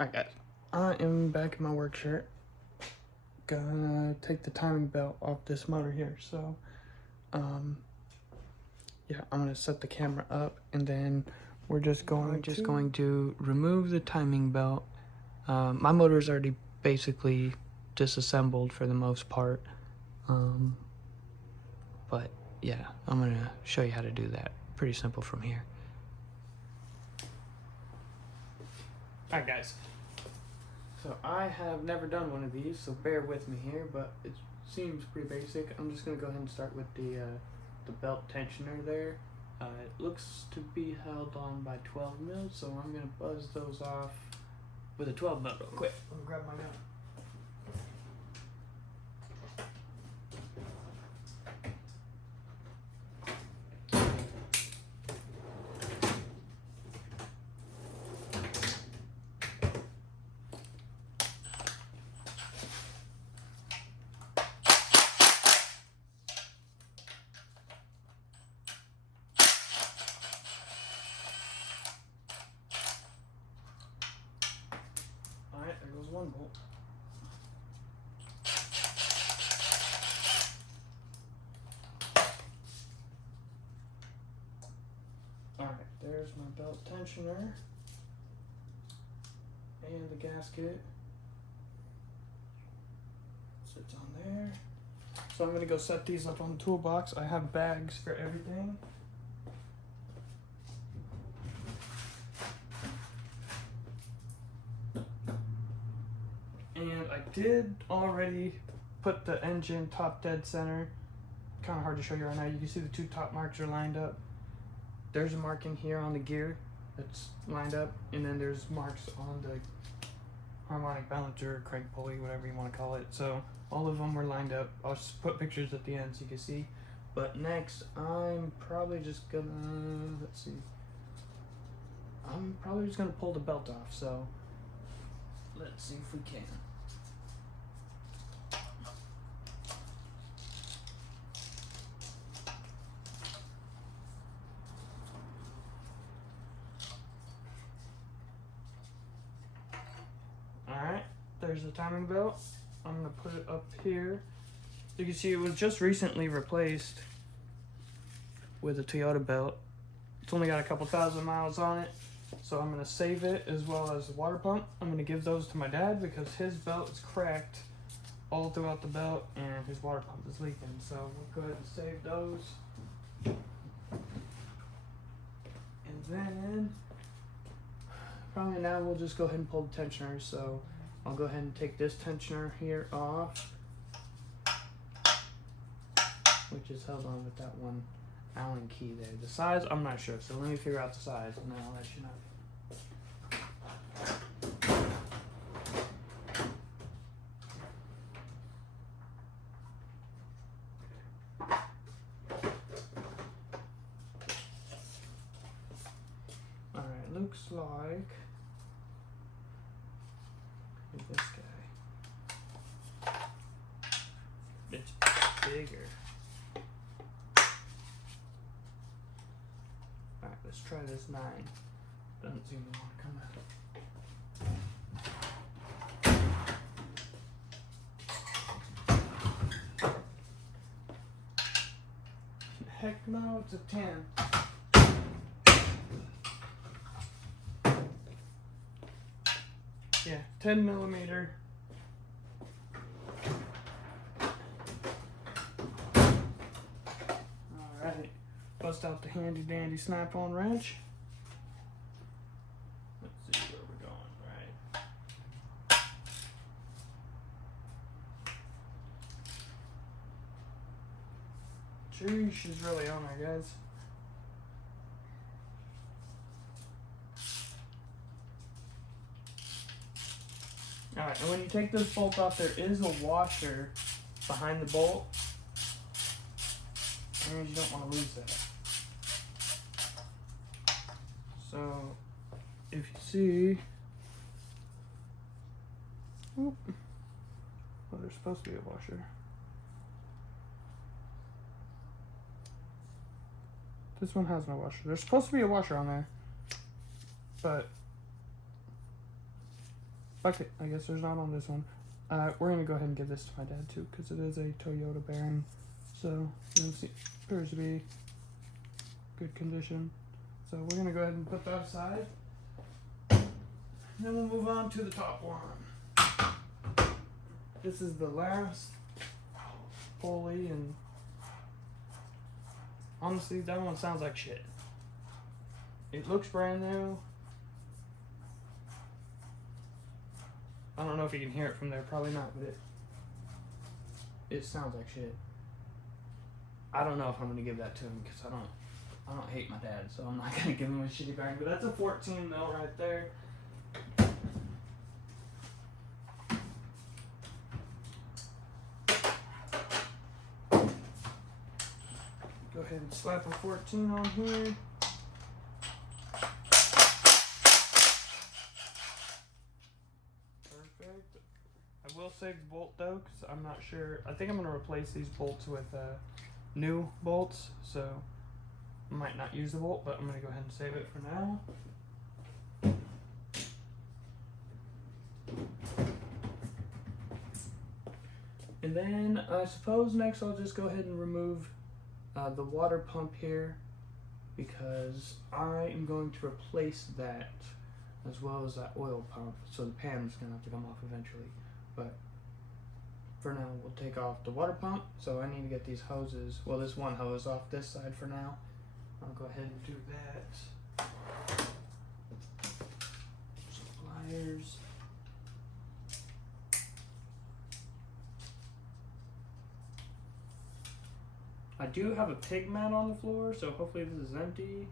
Alright guys, I am back in my work shirt. Gonna take the timing belt off this motor here. So, yeah, I'm gonna set the camera up and then we're just going to remove the timing belt. My motor is already basically disassembled for the most part. But yeah, I'm gonna show you how to do that. Pretty simple from here. Alright guys, so I have never done one of these, so bear with me here, but it seems pretty basic. I'm just going to go ahead and start with the belt tensioner there. It looks to be held on by 12 mils, so I'm going to buzz those off with a 12 mil real quick. Let me grab my gun. Alright, there goes one bolt. Alright, there's my belt tensioner and the gasket sits on there. So I'm going to go set these up on the toolbox. I have bags for everything. And I did already put the engine top dead center. Kind of hard to show you right now. You can see the two top marks are lined up. There's a marking here on the gear that's lined up, and then there's marks on the harmonic balancer, crank pulley, whatever you want to call it. So all of them were lined up. I'll just put pictures at the end so you can see. But next, I'm probably just gonna, let's see. I'm probably just gonna pull the belt off. So let's see if we can. Alright, there's the timing belt. I'm going to put it up here. You can see it was just recently replaced with a Toyota belt. It's only got a couple thousand miles on it. So I'm going to save it as well as the water pump. I'm going to give those to my dad because his belt is cracked all throughout the belt and his water pump is leaking. So we'll go ahead and save those. And then probably now we'll just go ahead and pull the tensioner. So I'll go ahead and take this tensioner here off, which is held on with that one Allen key there. The size, I'm not sure, so let me figure out the size and then I'll let you know. Alright, looks like this guy. It's bigger. Alright, let's try this 9. Doesn't seem to want to come out. Heck no, it's a 10. Yeah, 10 millimeter. Alright, bust out the handy dandy snap-on wrench. Let's see where we're going, right. Sheesh, she's really on there, guys. Alright, and when you take this bolt off, there is a washer behind the bolt. And you don't want to lose that. So, if you see, well, there's supposed to be a washer. This one has no washer. There's supposed to be a washer on there, but Okay, I guess there's not on this one. We're gonna go ahead and give this to my dad too, because it is a Toyota bearing. So you can see, appears to be good condition. So we're gonna go ahead and put that aside. Then we'll move on to the top one. This is the last pulley, and honestly, that one sounds like shit. It looks brand new. I don't know if you can hear it from there, probably not, but it sounds like shit. I don't know if I'm gonna give that to him because I don't hate my dad, so I'm not gonna give him a shitty bearing. But that's a 14 mil right there. Go ahead and slap a 14 on here. Perfect. I will save the bolt though, because I'm not sure. I think I'm gonna replace these bolts with new bolts, so I might not use the bolt, but I'm gonna go ahead and save it for now. And then I suppose next I'll just go ahead and remove the water pump here, because I am going to replace that as well as that oil pump, so the pan is going to have to come off eventually. But for now we'll take off the water pump, so I need to get these hoses, well, this one hose off this side for now. I'll go ahead and do that. Some pliers. I do have a pig mat on the floor, so hopefully this is empty.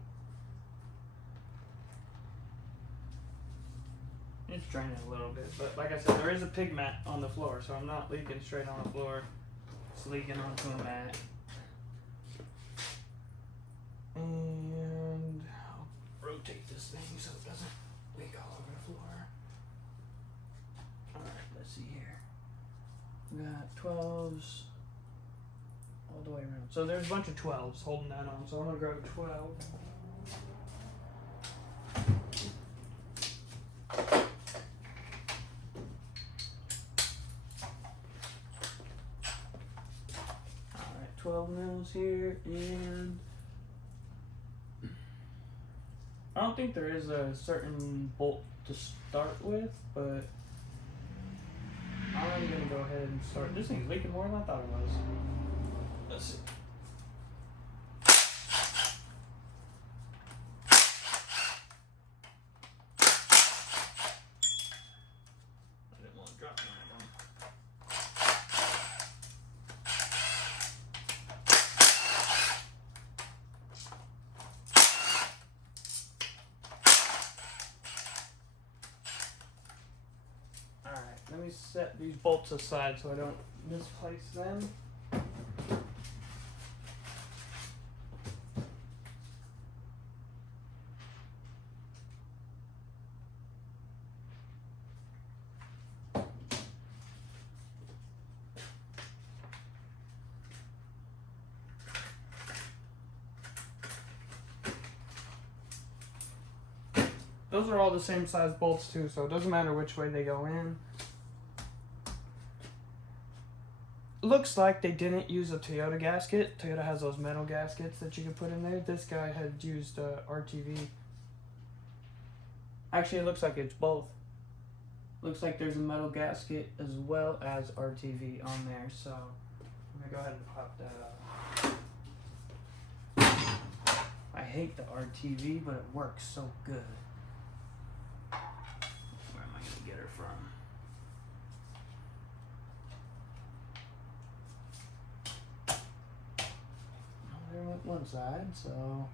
It's draining a little bit, but like I said, there is a pig mat on the floor, so I'm not leaking straight on the floor. It's leaking onto a mat. And I'll rotate this thing so it doesn't leak all over the floor. Alright, let's see here. We got 12s all the way around. So there's a bunch of 12s holding that on, so I'm gonna grab a 12. Alright, 12 mils here, and I don't think there is a certain bolt to start with, but I'm gonna go ahead and start. This thing's leaking more than I thought it was. Let's see. I didn't want to drop one of them. Alright, let me set these bolts aside so I don't misplace them. Those are all the same size bolts too, so it doesn't matter which way they go in. Looks like they didn't use a Toyota gasket. Toyota has those metal gaskets that you can put in there. This guy had used RTV. Actually, it looks like it's both. Looks like there's a metal gasket as well as RTV on there, so I'm gonna go ahead and pop that up. I hate the RTV, but it works so good. Where am I gonna get her from? Well, there went one side, so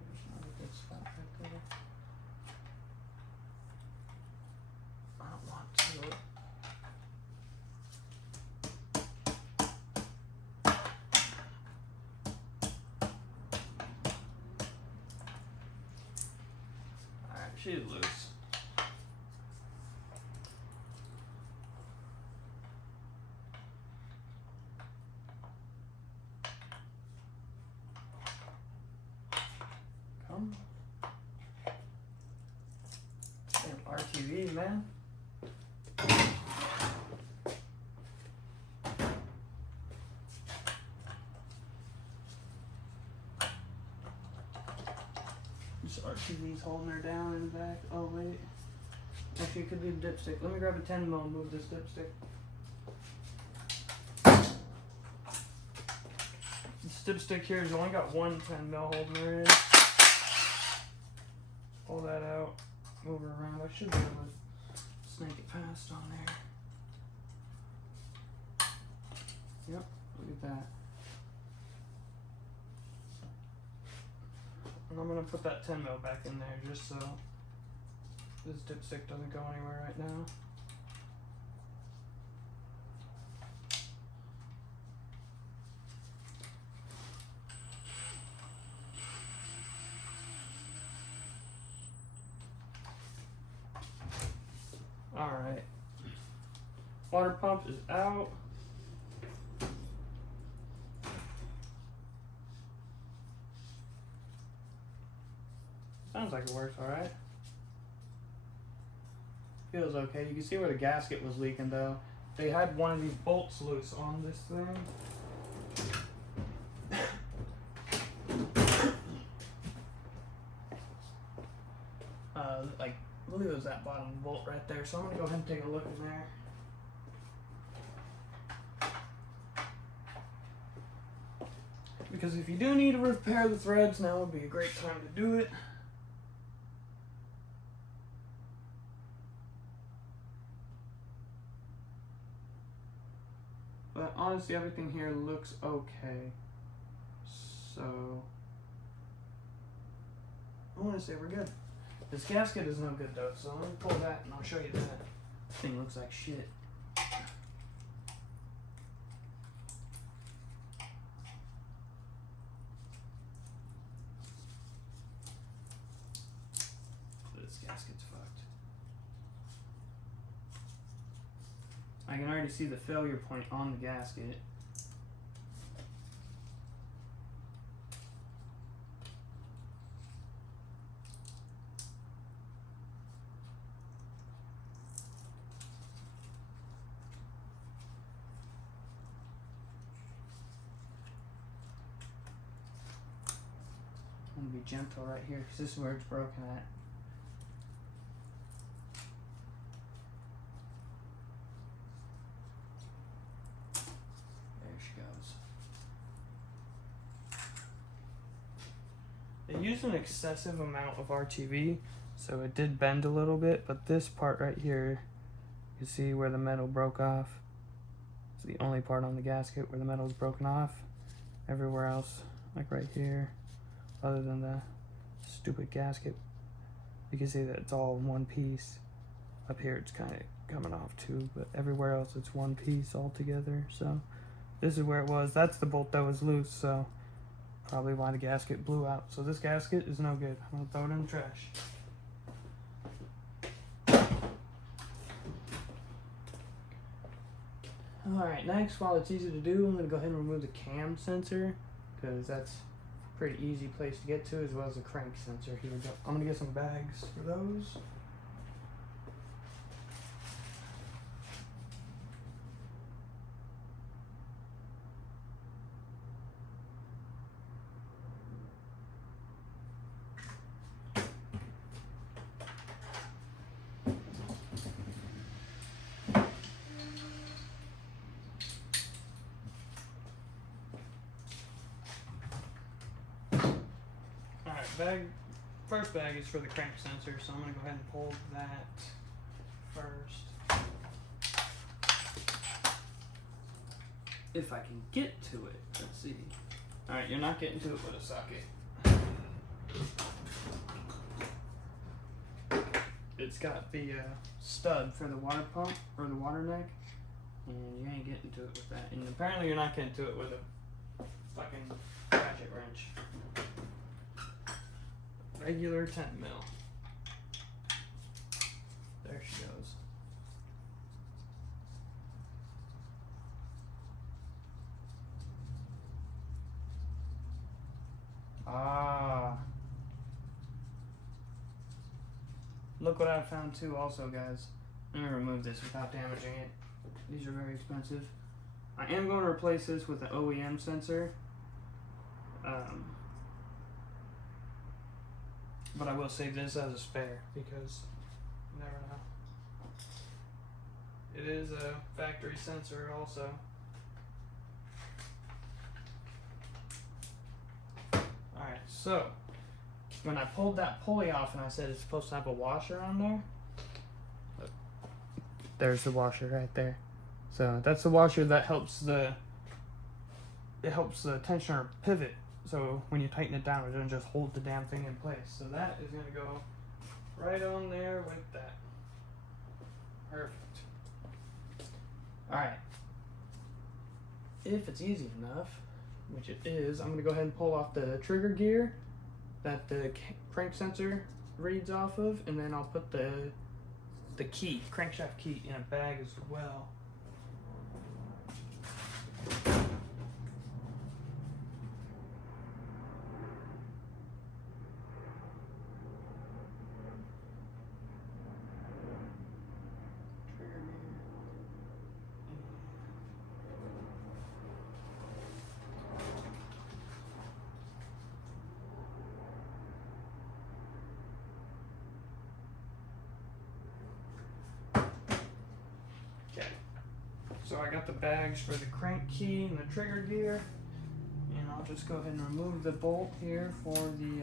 there's not a good spot right there. I don't want to. Alright, she's loose. Come. RTV, man. This RTV's holding her down in the back. Oh, wait. Actually, it could be the dipstick. Let me grab a 10 mil and move this dipstick. This dipstick here has only got one 10 mil holding her in. Pull that out, move her around. I should be able to snake it past on there. Yep, look at that. And I'm gonna put that 10 mil back in there just so this dipstick doesn't go anywhere right now. Alright. Water pump is out. Sounds like it works alright. Feels okay. You can see where the gasket was leaking though. They had one of these bolts loose on this thing. Like, I believe it was that bottom bolt right there. So I'm gonna go ahead and take a look in there. Because if you do need to repair the threads, now would be a great time to do it. But honestly, everything here looks okay. So I want to say we're good. This gasket is no good though, so let me pull that and I'll show you that. This thing looks like shit. This gasket's fucked. I can already see the failure point on the gasket. I'm gonna be gentle right here because this is where it's broken at. There she goes. They used an excessive amount of RTV, so it did bend a little bit, but this part right here, you see where the metal broke off. It's the only part on the gasket where the metal is broken off. Everywhere else, like right here, other than the stupid gasket, you can see that it's all one piece. Up here it's kind of coming off too, but everywhere else it's one piece all together. So this is where it was. That's the bolt that was loose, so probably why the gasket blew out. So this gasket is no good. I'm gonna throw it in the trash. Alright, next, while it's easy to do, I'm gonna go ahead and remove the cam sensor, because that's pretty easy place to get to, as well as a crank sensor. Here we go. I'm gonna get some bags for those. First bag is for the crank sensor, so I'm going to go ahead and pull that first. If I can get to it. Let's see. Alright, you're not getting to it with a socket. It's got the stud for the water pump, or the water neck, and you ain't getting to it with that. And apparently you're not getting to it with a fucking ratchet wrench. Regular 10 mil. There she goes. Ah. Look what I found too also, guys. I'm going to remove this without damaging it. These are very expensive. I am going to replace this with an OEM sensor. But I will save this as a spare because you never know. It is a factory sensor also. Alright, so when I pulled that pulley off and I said it's supposed to have a washer on there, look, there's the washer right there. So that's the washer that helps the tensioner pivot. So when you tighten it down, it doesn't just hold the damn thing in place. So that is going to go right on there with that. Perfect. Alright. If it's easy enough, which it is, I'm going to go ahead and pull off the trigger gear that the crank sensor reads off of, and then I'll put the key, crankshaft key, in a bag as well. So I got the bags for the crank key and the trigger gear, and I'll just go ahead and remove the bolt here for the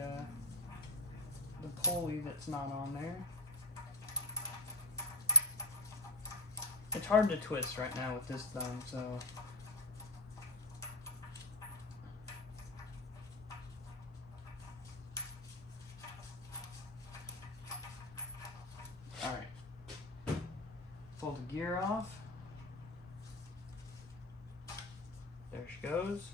pulley that's not on there. It's hard to twist right now with this thumb, so alright. Pull the gear off. There she goes.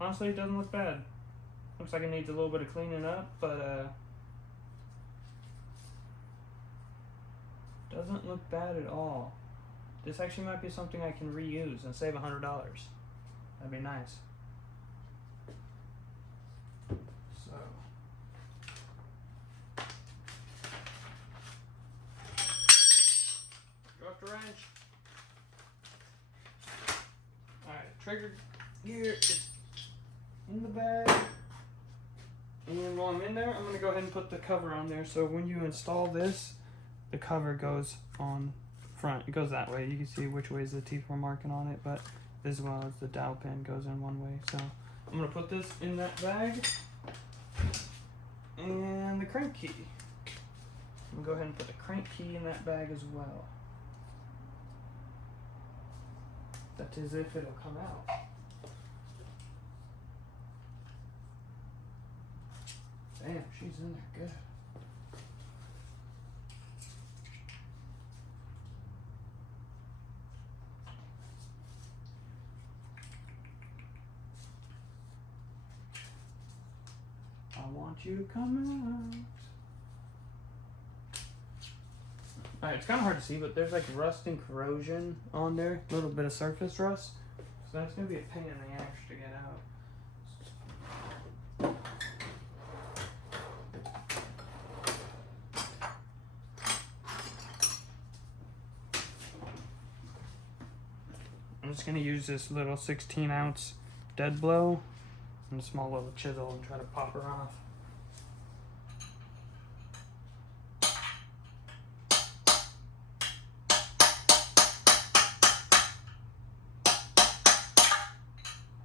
Honestly, it doesn't look bad. Looks like it needs a little bit of cleaning up, but doesn't look bad at all. This actually might be something I can reuse and save $100. That'd be nice. So drop the wrench. Alright, trigger gear is in the bag. And while I'm in there, I'm going to go ahead and put the cover on there. So when you install this, the cover goes on front. It goes that way. You can see which way is the T4 marking on it, but as well as the dowel pin goes in one way. So I'm going to put this in that bag. And the crank key. I'm going to go ahead and put the crank key in that bag as well. That is if it'll come out. Damn, she's in there good. I want you to come out. Alright, it's kind of hard to see, but there's like rust and corrosion on there. A little bit of surface rust. So that's going to be a pain in the ass to get out. I'm just going to use this little 16-ounce dead blow and a small little chisel and try to pop her off.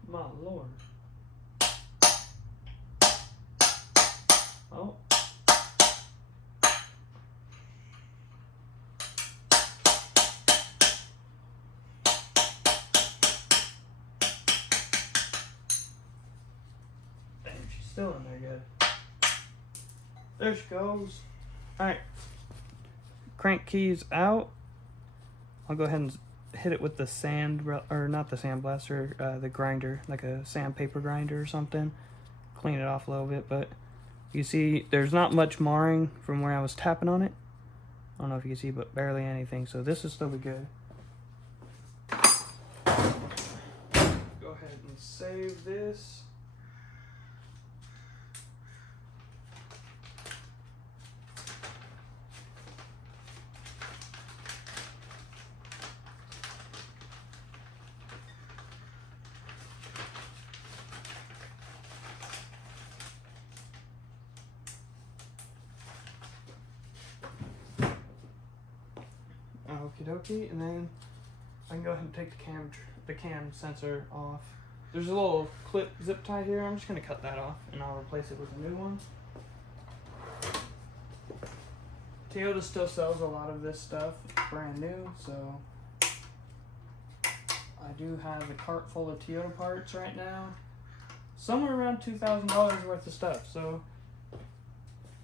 My lord. Oh. Still in there good. There she goes. Alright. Crank keys out. I'll go ahead and hit it with the or not the sandblaster, the grinder, like a sandpaper grinder or something. Clean it off a little bit, but you see there's not much marring from where I was tapping on it. I don't know if you can see, but barely anything, so this will still be good. Go ahead and save this. Okie dokie, and then I can go ahead and take the cam sensor off. There's a little clip zip tie here. I'm just gonna cut that off and I'll replace it with a new one. Toyota still sells a lot of this stuff brand new, so I do have a cart full of Toyota parts right now. Somewhere around $2,000 worth of stuff, so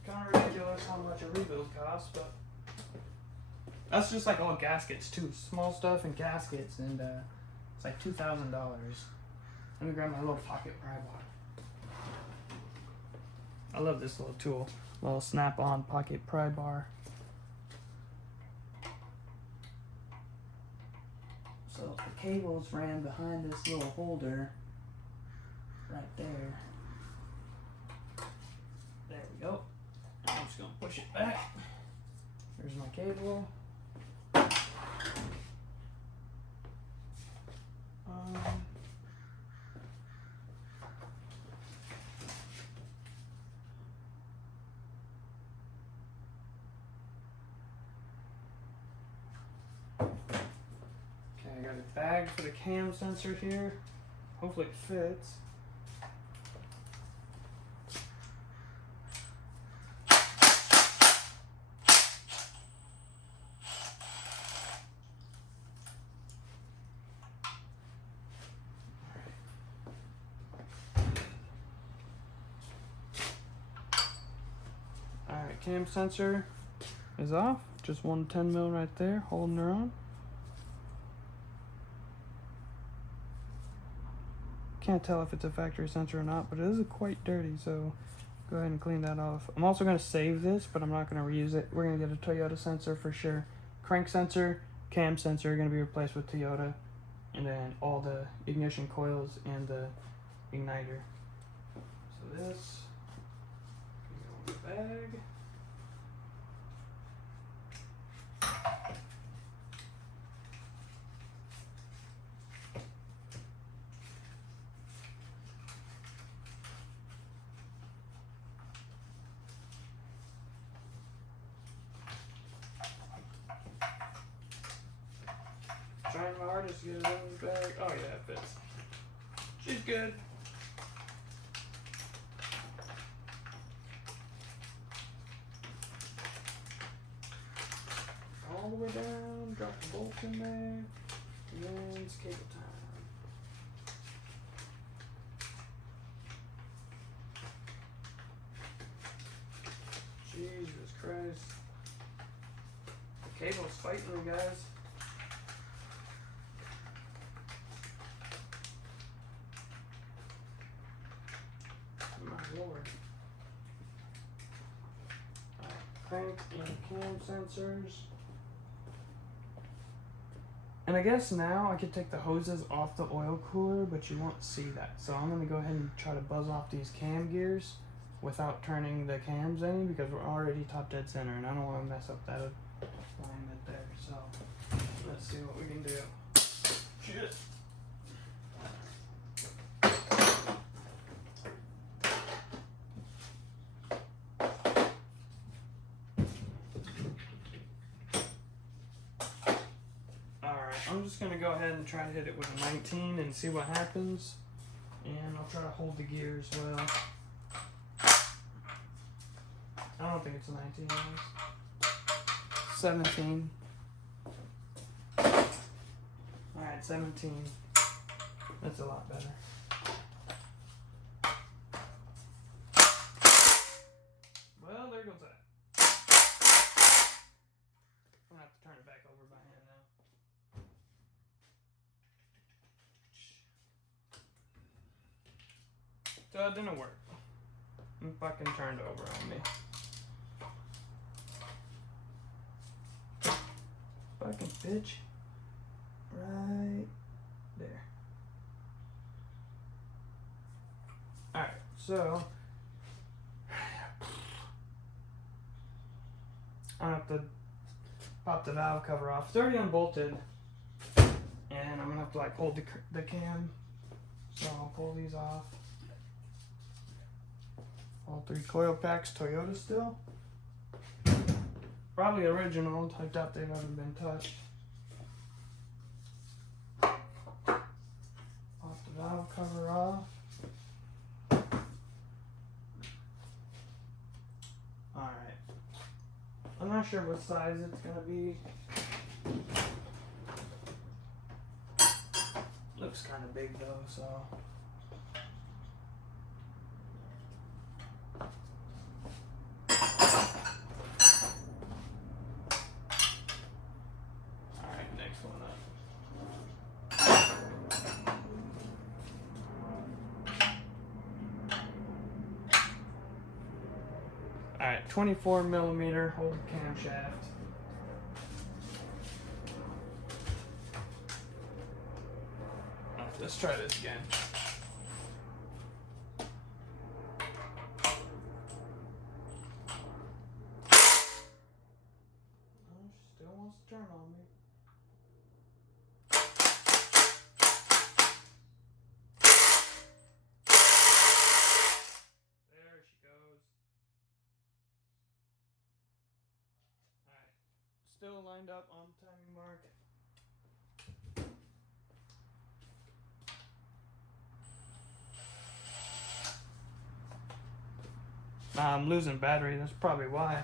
kind of ridiculous how much a rebuild costs, but that's just like all gaskets too. Small stuff and gaskets, and it's like $2,000. Let me grab my little pocket pry bar. I love this little tool, little snap-on pocket pry bar. So the cables ran behind this little holder right there. There we go. I'm just gonna push it back. There's my cable. I got a bag for the cam sensor here. Hopefully it fits. Alright, cam sensor is off. Just one 10mm right there, holding her on. Can't tell if it's a factory sensor or not, but it is quite dirty, so go ahead and clean that off. I'm also going to save this, but I'm not going to reuse it. We're going to get a Toyota sensor for sure. Crank sensor, cam sensor are going to be replaced with Toyota, and then all the ignition coils and the igniter. So this can go in the bag. Trying my hardest to get it in the bag. Oh yeah, it fits. She's good. All the way down, drop the bolt in there, and then it's cable time. Jesus Christ. The cable's fighting me, guys. Lord. Crank and cam sensors. And I guess now I could take the hoses off the oil cooler, but you won't see that. So I'm going to go ahead and try to buzz off these cam gears without turning the cams any, because we're already top dead center and I don't want to mess up that alignment there. So let's see what we can do. Shit. I'm just going to go ahead and try to hit it with a 19 and see what happens. And I'll try to hold the gear as well. I don't think it's a 19, guys. 17. Alright, 17. That's a lot better. Well, there goes that. I'm going to have to turn it back over by hand now. So it didn't work. It fucking turned over on me. Fucking bitch. Right there. Alright, so I have to pop the valve cover off. It's already unbolted. And I'm gonna have to like hold the cam. So I'll pull these off. All 3 coil packs, Toyota still. Probably original, I doubt they've ever been touched. I'm not sure what size it's gonna be. Looks kind of big though, so. Alright, next one up. Alright, 24 millimeter hold camshaft. Let's try this again. Oh, she still wants to turn on me. There she goes. Alright. Still lined up on the timing mark. Nah, I'm losing battery, that's probably why.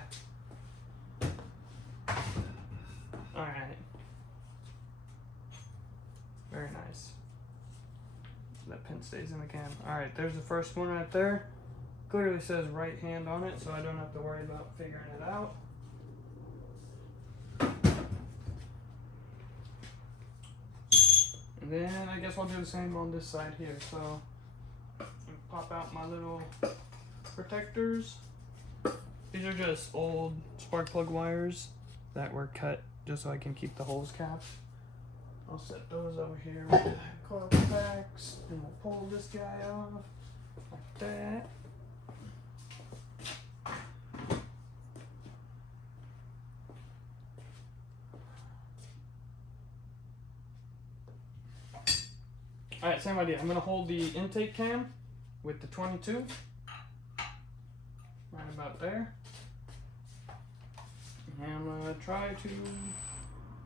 Alright. Very nice. That pin stays in the cam. Alright, there's the first one right there. Clearly says right hand on it, so I don't have to worry about figuring it out. And then I guess I'll do the same on this side here. So pop out my little protectors. These are just old spark plug wires that were cut just so I can keep the holes capped. I'll set those over here with the carbon packs, and we'll pull this guy off like that. Alright, same idea. I'm going to hold the intake cam with the 22. Right about there. And I'm going to try to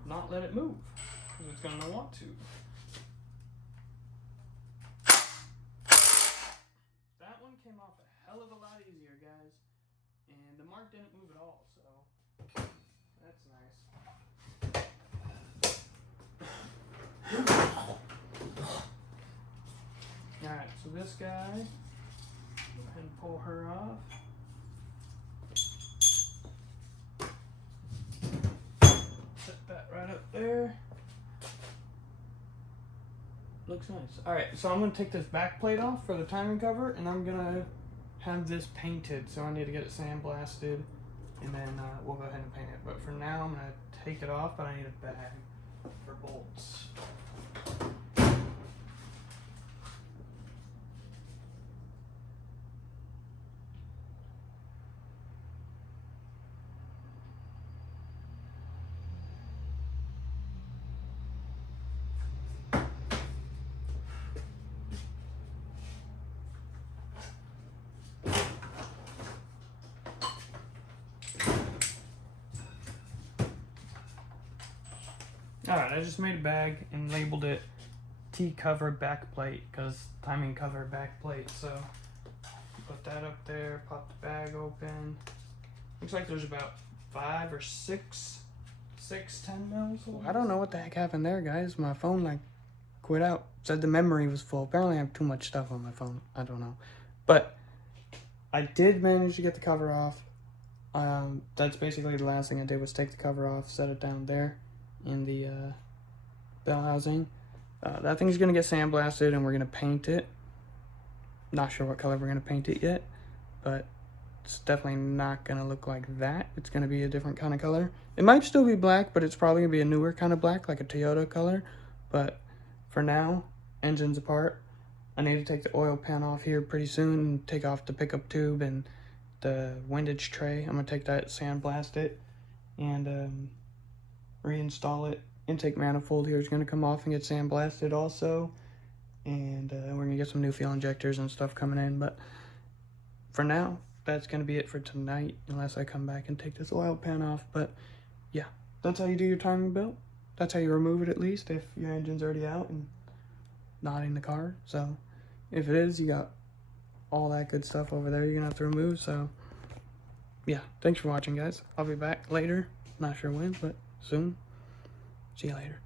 not let it move, because it's going to want to. That one came off a hell of a lot easier, guys. And the mark didn't move at all, so that's nice. Alright, so this guy, go ahead and pull her off. Set that right up there. Looks nice. Alright, so I'm going to take this back plate off for the timing cover, and I'm going to have this painted. So I need to get it sandblasted, and then we'll go ahead and paint it. But for now, I'm going to take it off, but I need a bag for bolts. Alright, I just made a bag and labeled it T-cover back plate, because timing cover back plate. So put that up there, pop the bag open. Looks like there's about 5 or 6 10 mils. I don't know what the heck happened there, guys. My phone like quit out. Said the memory was full. Apparently I have too much stuff on my phone. I don't know. But I did manage to get the cover off. That's basically the last thing I did was take the cover off, set it down there in the bell housing. That thing's gonna get sandblasted and we're gonna paint it. Not sure what color we're gonna paint it yet, but it's definitely not gonna look like that. It's gonna be a different kind of color. It might still be black, but it's probably gonna be a newer kind of black, like a Toyota color. But for now, engine's apart. I need to take the oil pan off here pretty soon and take off the pickup tube and the windage tray. I'm gonna take that, sandblast it, and reinstall it. Intake manifold here is going to come off and get sandblasted also, and we're going to get some new fuel injectors and stuff coming in. But for now, that's going to be it for tonight, unless I come back and take this oil pan off. But yeah, that's how you do your timing belt. That's how you remove it, at least if your engine's already out and not in the car. So if it is, you got all that good stuff over there you're going to have to remove. So yeah, thanks for watching, guys. I'll be back later. Not sure when, but soon. See you later.